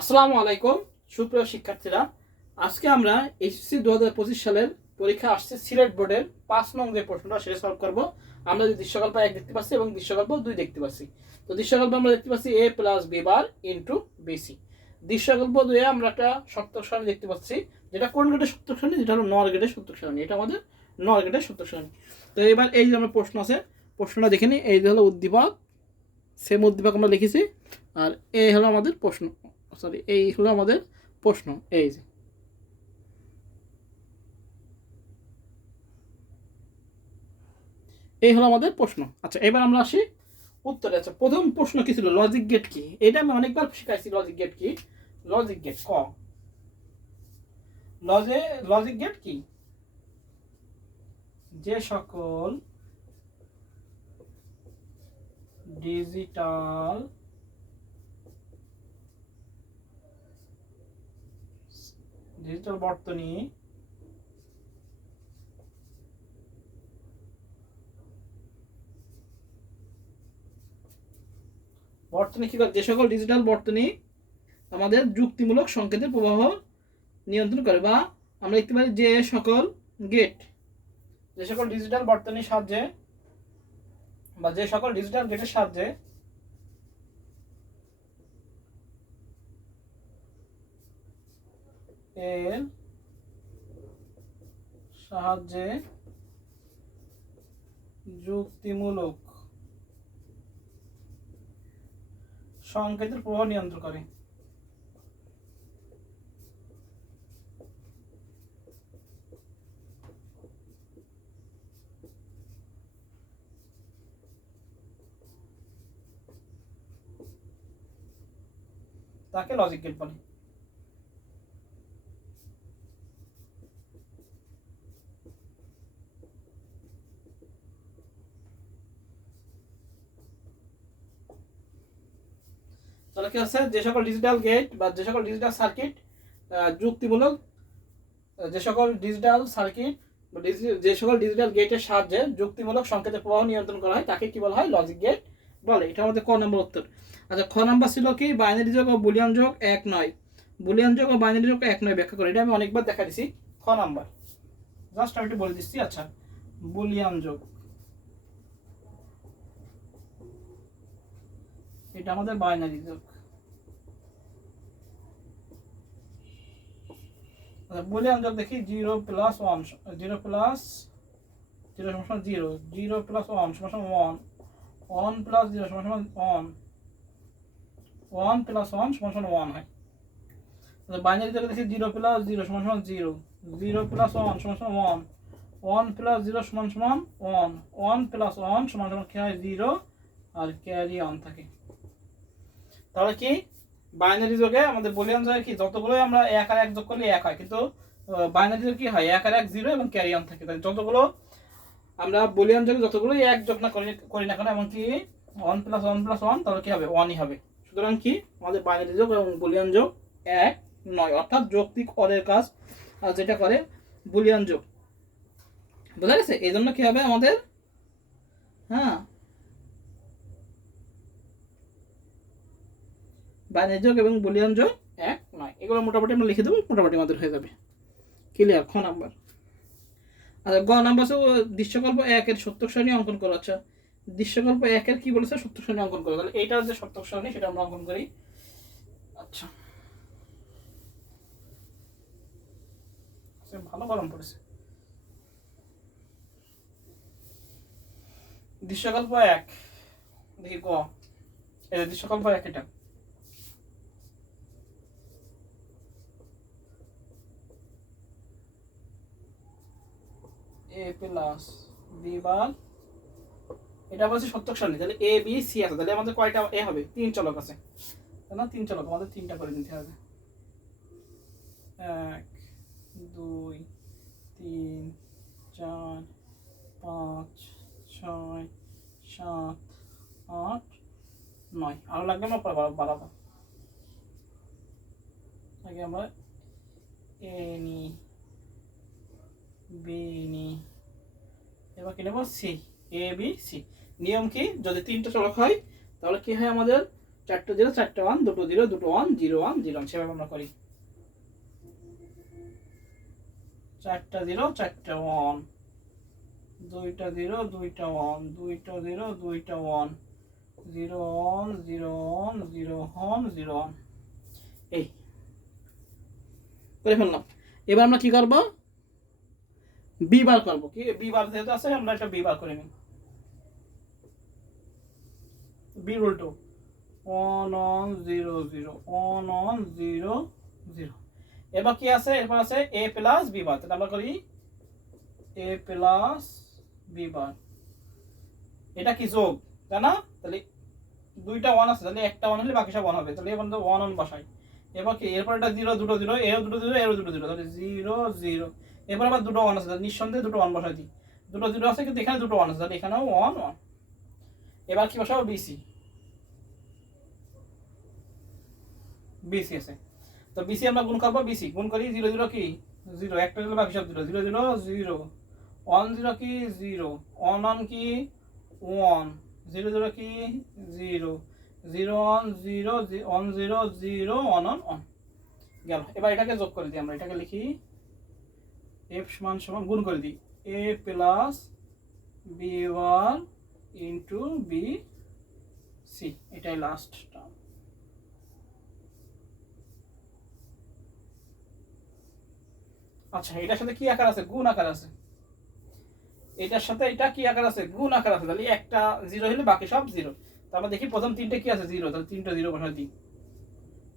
আসসালামু আলাইকুম সুপ্রিয় শিক্ষার্থীরা, আজকে আমরা এইচএসসি 2025 সালের পরীক্ষা আসছে সিলেট বোর্ডের 5 নং যে প্রশ্নটা সেটা সলভ করব। আমরা যে দৃশ্যকল্প 1 দেখতে পাচ্ছি এবং দৃশ্যকল্প 2 দেখতে পাচ্ছি। তো দৃশ্যকল্প আমরা দেখতে পাচ্ছি a + b bar into bc। দৃশ্যকল্প 2 এ আমরা একটা সত্যক সারণী দেখতে পাচ্ছি, যেটা কোন গ্রেডের সত্যক সারণী, যেটা হলো নর গ্রেডের সত্যক সারণী। এটা আমাদের নর গ্রেডের সত্যক সারণী। তো এবার এই যে আমরা প্রশ্ন আছে, প্রশ্নটা দেখে নিই। এই যে হলো উদ্দীপক, সেম উদ্দীপক আমরা লিখেছি, আর এই হলো আমাদের প্রশ্ন, সরি এই হলো আমাদের প্রশ্ন। এই যে এই হলো আমাদের প্রশ্ন। আচ্ছা, এবার আমরা আসি উত্তরে। আচ্ছা, প্রথম প্রশ্ন কি ছিল? লজিক গেট কি? এটা আমি অনেকবার শিখাইছি। লজিক গেট কি? লজিক গেট ক লজিক গেট কি? যে সকল ডিজিটাল বর্তনী কি করে? যে সকল ডিজিটাল বর্তনী আমাদের যুক্তিমূলক সংকেতের প্রবাহ নিয়ন্ত্রণ করে, বা আমরা দেখতে পারি যে সকল ডিজিটাল বর্তনীর সাহায্যে বা যে সকল ডিজিটাল গেটের সাহায্যে যুক্তিমূলক সংকেতের প্রবাহ নিয়ন্ত্রণ করে। তাকে লজিক গেট বলে। তাহলে কি আছে? যে সকল ডিজিটাল গেট বা যে সকল ডিজিটাল সার্কিট যুক্তিমূলক, যে সকল ডিজিটাল সার্কিট বা যে সকল ডিজিটাল গেটের সাহায্যে যুক্তিমূলক সংকেতের প্রবাহ নিয়ন্ত্রণ করা হয় তাকে কি বলা হয়? লজিক গেট বলে। এটা আমাদের ক নম্বর উত্তর। আচ্ছা, খ নম্বর ছিল কি? বাইনারি যোগ ও বুলিয়ান যোগ এক নয়। বুলিয়ান যোগ ও বাইনারি যোগ এক নয় ব্যাখ্যা করে। এটা আমি অনেকবার দেখা দিছি। খ নাম্বার জাস্ট আমি একটু বলে দিচ্ছি। আচ্ছা, বুলিয়ান যোগ এটা আমাদের বাইনারি যোগ। বুলিয়ান যোগ দেখি 0 + 1, 0 + 0 সমান 0, 0 + 1 সমান 1, 1 + 0 সমান 1, 1 + 1 সমান 1 হয়। বাইনারি যোগে দেখি 0 + 0 সমান 0, 0 + 1 সমান 1, 1 + 0 সমান 1, 1 + 1 সমান কি হয়? 0, আর ক্যারি অন থাকে। তাহলে কি বাইনারি যোগে আমাদের বুলিয়ান যোগে কি যতগুলোই আমরা 1 আর 1 যোগ করলে 1 হয়, কিন্তু বাইনারি যোগে কি হয়? 1 আর 1 0 এবং ক্যারি অন থাকে। তাই যতগুলো আমরা বুলিয়ান যোগে যতগুলোই 1 যোগ না করি না কেন, এমনকি 1 + 1 + 1, তাহলে কি হবে? 1ই হবে। সুতরাং কি আমাদের বাইনারি যোগ এবং বুলিয়ান যোগ এক নয়, অর্থাৎ যৌক্তিক অরের কাজ যেটা করে বুলিয়ান যোগ। বোঝা গেছে? এই জন্য কি হবে আমাদের? হ্যাঁ, বাইনারি যোগ এবং বুলিয়ান যোগ এক নয়। এগুলো মোটামুটি আমরা লিখে দেবো, মোটামুটি আমাদের হয়ে যাবে। ক্লিয়ার? খ নাম্বার। আচ্ছা, গ নাম্বার দৃশ্যকল্প 1 এর সত্যক সারণী অঙ্কন করো। আচ্ছা, দৃশ্যকল্প 1 এর কি বলেছে? সত্যক সারণী অঙ্কন করো। তাহলে এইটার যে সত্যক সারণী সেটা আমরা অঙ্কন করি। আচ্ছা, ভালো গরম পড়েছে। দৃশ্যকল্প 1 দেখি গ, এই দৃশ্যকল্প 1 এটা a + b বার, এটা বলছে সত্যক সারণী। তাহলে a b c আছে, তাহলে আমাদের কয়টা এ হবে? 3 চলক আছে, তাই না? 3 চলক আমাদের 3টা করে নিতে হবে। 1 2 3 4 5 6 7 8 9। আরো লাগবে না বাড়াবো। আগে আমরা এ নি, বি নি, এবার কি নেবো? সি। A B C. নিয়ম কি? যদি 3টা চলক হয় তাহলে কি হয় আমাদের? চারটা জিরো চারটা ওয়ান, দুটো জিরো দুটো one, zero one zero one, সেভাবে আমরা করি। চারটা জিরো চারটা ওয়ান, দুইটা জিরো দুইটা ওয়ান, দুইটা জিরো দুইটা one, zero one zero one zero one zero one, এই করে ফেললাম। এবার আমরা কি করব, বি বার করবো। কি বি বার যেহেতু আছে আমরা একটা বি বার করে নিই। বি উল্টো one one zero zero, one one zero zero. এবার কি আছে, এরপর আছে এ প্লাস বি বার, তাহলে আমরা করি এ প্লাস বি বার। এটা কি যোগ, তাই না? তাহলে দুইটা ওয়ান আছে, তাহলে একটা ওয়ান হলে বাকি সব ওয়ান হবে, তাহলে এবার ওয়ান ওয়ান বসাই। এবার কি, এরপর একটা জিরো দুটো জিরো, এও দুটো জিরো এও দুটো জিরো, তাহলে জিরো জিরো। এবার আবার দুটো ওয়ান আছে, নিঃসন্দেহে দুটো ওয়ান বসাই দিই। দুটো জিরো আছে কিন্তু এখানে দুটো ওয়ান আছে, তাহলে এখানেও ওয়ান ওয়ান। এবার কি বসাবো, বিসি। বিসি আছে, তো বিসি আমরা গুণ করবো, বিসি গুণ করি, জিরো জিরো কি জিরো, একটা জিরো বাকি সব zero, zero zero zero, one zero কি জিরো, ওয়ান ওয়ান কি ওয়ান, জিরো জিরো কি zero, zero one zero, one zero zero one one one গেল। এবার এটাকে যোগ করে দিই, আমরা এটাকে লিখি এফ সমান সমান গুণ করে দিই A plus B one into B C, এটাই লাস্ট টার্ম। আচ্ছা, এটার সাথে কি আকার আছে, গুণ আকার আছে। এটার সাথে এটা কি আকার আছে, গুণ আকার আছে, তাহলে একটা জিরো হলে বাকি সব জিরো। তারপর দেখি প্রথম তিনটে কি আছে, জিরো, তাহলে তিনটা জিরো বসাই দিই।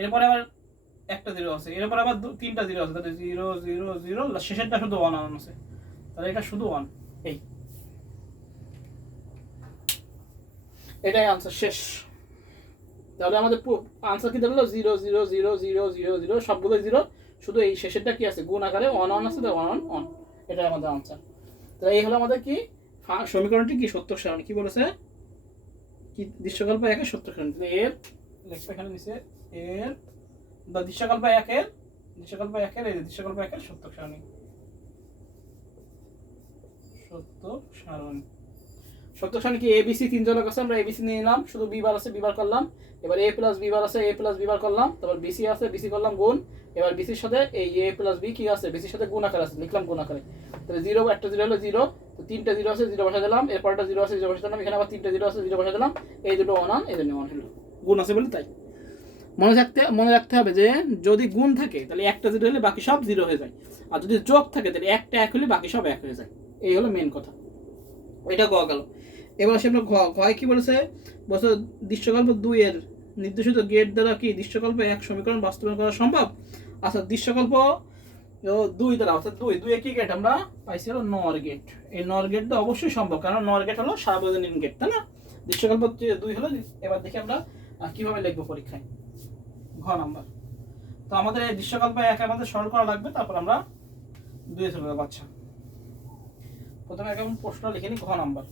এরপরে আবার একটা জিরো আছে, এরপর আবার তিনটা জিরো আছে, তাহলে জিরো জিরো জিরো, শেষেরটা শুধু ওয়ান ওয়ান আছে, তাহলে এটা শুধু ওয়ান। এই এটাই আনসার, শেষ। তাহলে আমাদের আনসার কি দাঁড়ালো, zero zero zero zero zero zero, সবগুলো জিরো, শুধু এই শেষেরটা কি আছে, গুণ আকারে ওয়ান ওয়ান আছে, ওয়ান ওয়ান ওয়ান, এটাই আমাদের আনসার। তাহলে এই হলো আমাদের কি সমীকরণটি, কি সত্য সারণী, কি বলেছে, কি দৃশ্যকল্প একের সত্য সারণী। এর লেখা এখানে নিচে, এর বা দৃশ্যকল্প একের, দৃশ্যকল্প একের, এই দৃশ্যকল্প একের সত্য সারণী, সত্য সারণী। সত্য সারণী কি, এবিসি তিনজনের কাছে আমরা এবিসি নিয়ে নিলাম, শুধু বি বার আছে বি বার করলাম। এবার এ প্লাস বি বার আছে এ প্লাস বি বার করলাম, তারপর বিসি আছে বিসি করলাম গুণ। এবার বিসির সাথে এই এ প্লাস বি কি আছে, বিসির সাথে গুণ আকার আছে, লিখলাম গুণ আকারে। তাহলে জিরো, একটা জিরো হলো জিরো, তো তিনটা জিরো আছে, জিরো বসা দিলাম। এরপর একটা জিরো আছে, জিরো বসা দিলাম। এখানে আবার তিনটা জিরো আছে, জিরো বসা দিলাম। এই দুটো ওয়ান ওয়ান, এই জন্য ওয়ান হলো, গুণ আছে বলে তাই। মনে রাখতে হবে যে যদি গুণ থাকে তাহলে একটা জিরো হলে বাকি সব জিরো হয়ে যায়, আর যদি যোগ থাকে তাহলে একটা এক হলে বাকি সব এক হয়ে যায়। এই হলো মেন কথা, এটা গ গেল। এবার আসে আমরা ঘয় কি বলেছে, বলছে দৃশ্যকল্প 2 এর নির্দেশিত গেট দ্বারা কি দৃশ্যকল্প 1 সমীকরণ বাস্তবায়ন করা সম্ভব। আচ্ছা, দৃশ্যকল্প 2 দ্বারা, অর্থাৎ 2 এ কি গেট আমরা পাইছি, হলো নর গেট। এই নর গেটটা অবশ্যই সম্ভব, কারণ নর গেট হলো সার্বজনীন গেট, তাই না? দৃশ্যকল্প 2 হলো। এবার দেখি আমরা কিভাবে লিখবো পরীক্ষায়, ঘ নাম্বার। তো আমাদের এই দৃশ্যকল্প 1 আমাদের সরল করা লাগবে, তারপর আমরা 2 চলে যাবো। আচ্ছা, প্রথমে এখন প্রশ্ন লিখে নিই, ঘ নাম্বার।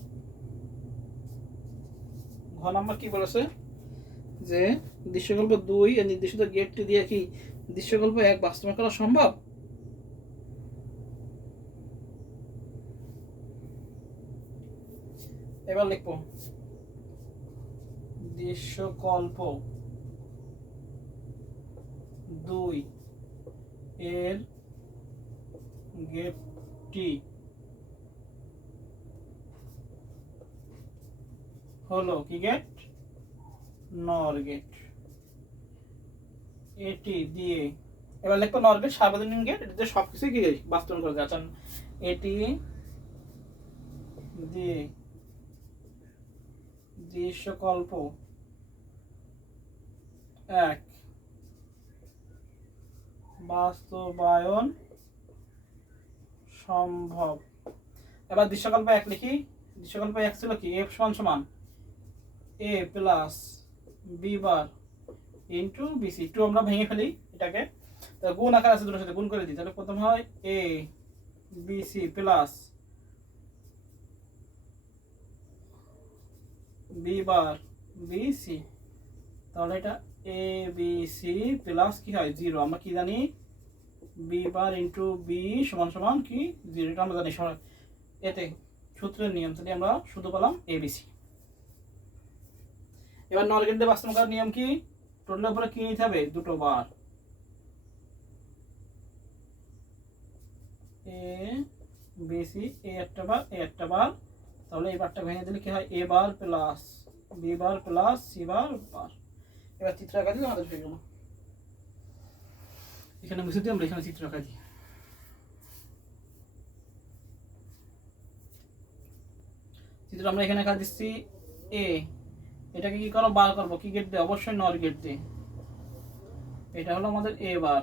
ঘ নাম্বার কি বলেছে, যে দৃশ্যকল্প 2 এর নির্দেশিত গেটটি দিয়ে কি দৃশ্যকল্প 1 বাস্তবায়ন করা সম্ভব। এবার লিখবো দৃশ্যকল্প 2 এর গেটটি হলো কি গেট, নর গেট। এটি দিয়ে, এবার লিখবো নর গেট সার্বজনীন গেট, এটিতে সবকিছু কি বাস্তবায়ন করে যায়। আচ্ছা, এটি দিয়ে দৃশ্যকল্প 1 বাস্তবায়ন সম্ভব। এবার দৃশ্যকল্প 1 লিখি। দৃশ্যকল্প 1 ছিল কি, এফ সমান সমান A plus B bar into BC. একটু আমরা ভেঙে ফেলি এটাকে, গুণ আকার আছে দুটোর সাথে, গুণ করে দিই। তাহলে প্রথম হয় A BC plus B bar BC, তাহলে এটা এ বি সি প্লাস কি হয় জিরো। আমরা কি জানি, বি বার ইন্টু বি সমান সমান কি জিরো, এটা আমরা জানি এতে সূত্রের নিয়ম। তাহলে আমরা শুধু পেলাম এবিসি। এবার নর গেট দিয়ে বাস্তবায়ন করার নিয়ম কি? টোটালের উপরে কি নিতে হবে? দুটো বার, এ বি সি, এ একটা বার, এ একটা বার। তাহলে এই বারটা ভেঙে দিলে কি হয়? A bar plus B bar plus C bar bar. এবার চিত্র আঁকা দিলে আমাদের হয়ে গেল। এখানে মুছে দিই, আমরা এখানে চিত্র আঁকা দিই। চিত্র আমরা এখানে আঁকা দিচ্ছি এ, এটাকে কি করো? বার করবো। কি গেট দিয়ে? অবশ্যই নর গেট দিয়ে। এটা হলো আমাদের এ বার,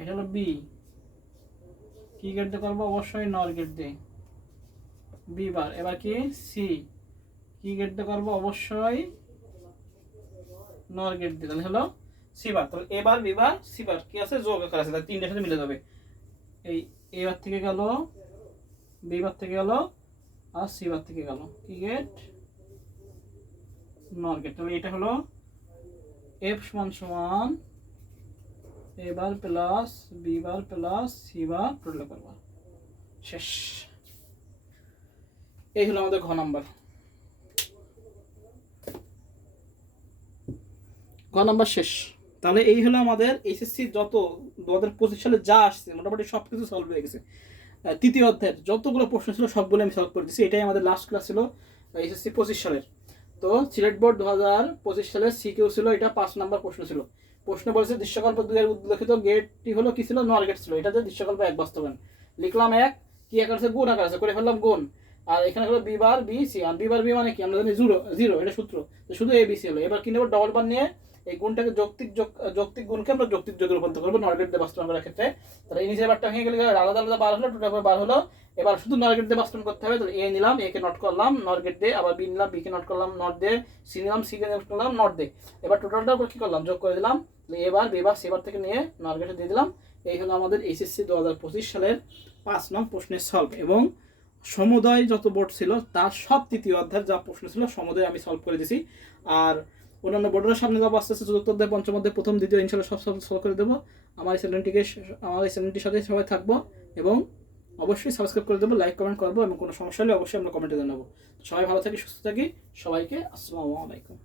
এটা হলো বি, কি গেট দিয়ে করবো? অবশ্যই নর গেট দিয়ে, বি বার। এবার কি? সি, কি গেট দিয়ে করবো? অবশ্যই নর গেট দিয়ে। তাহলে হলো সি বার। তাহলে এ বার, বি বার, সি বার কি আছে? যোগ আকার আছে, তাহলে তিনটার সাথে মিলে যাবে। এই এ বার থেকে গেল, বি বার থেকে গেল, আর সি বার থেকে গেল। কি গেট? নর গেট। তাহলে এটা হলো এফ সমান সমান A bar plus B bar plus C bar total করবো। শেষ। এই হলো আমাদের ঘ নাম্বার। ঘ নাম্বার শেষ। তাহলে এই হলো আমাদের এইচএসসি যত 2025 সালে যা আসছে মোটামুটি সবকিছু সলভ হয়ে গেছে। তৃতীয় অধ্যায়ের যতগুলো প্রশ্ন ছিল সবগুলো আমি সলভ করে দিচ্ছি। এটাই আমাদের লাস্ট ক্লাস ছিল এইচএসসি 25 সালের। তো সিলেট বোর্ড 2025 সালের সিকিউ ছিল, এটা 5 নাম্বার প্রশ্ন ছিল। প্রশ্ন বলেছে দৃশ্যকল্প 2 এর উল্লেখিত গেটটি হলো কি ছিল? নর গেট ছিল। এটাতে দৃশ্যকল্প 1 বাস্তবায়ন লিখলাম 1, কি আকার আছে? গুণ আকার আছে, করে ফেললাম গুণ। আর এখানে হলো বি বার বি সি, আর বি বার বি মানে কি? আমরা জানি জিরো, এটা সূত্র। তো শুধু এ বি সি হলো। এবার কি নেব? ডবল বার নিয়ে এই গুণটাকে যৌক্তিক গুণকে আমরা যৌক্তিক যোগে রূপান্তর করবো নর গেট দিয়ে বাস্তবায়ন করার ক্ষেত্রে। তাহলে এই নিচের বারটা ভেঙে গেলে আলাদা আলাদা বার হলো, টোটাল বার হলো। এবার শুধু নর গেট দিয়ে বাস্তবায়ন করতে হবে। তাহলে এ নিলাম, এ কে নট করলাম নর গেট দিয়ে, আবার বি নিলাম, বি কে নট করলাম নট দিয়ে, সি নিলাম, সি কে নট করলাম নট দিয়ে। এবার টোটালটা উপর কি করলাম? যোগ করে দিলাম। এ বার বি বার সি বার থেকে নিয়ে নর গেটে দিয়ে দিলাম। এই হলো আমাদের এইচএসসি 2025 সালের 5 নং প্রশ্নের সলভ। এবং সমুদয় যত বোর্ড ছিল তার সব তৃতীয় অধ্যায়ের যা প্রশ্ন ছিল সমুদয় আমি সলভ করে দিছি। আর অন্যান্য বোর্ডের সামনে যাবো আস্তে আস্তে, চতুর্থ অধ্যায়, পঞ্চম অধ্যায়, প্রথম দ্বিতীয় ইনশাআল্লাহ সব সলভ করে দেবো। আমার এই চ্যানেলটির সাথে সবাই থাকবো এবং অবশ্যই সাবস্ক্রাইব করে দেবো, লাইক কমেন্ট করবো, এবং কোনো সমস্যা হলে অবশ্যই আমরা কমেন্টে জানাবো। সবাই ভালো থাকি, সুস্থ থাকি। সবাইকে আসসালামু আলাইকুম।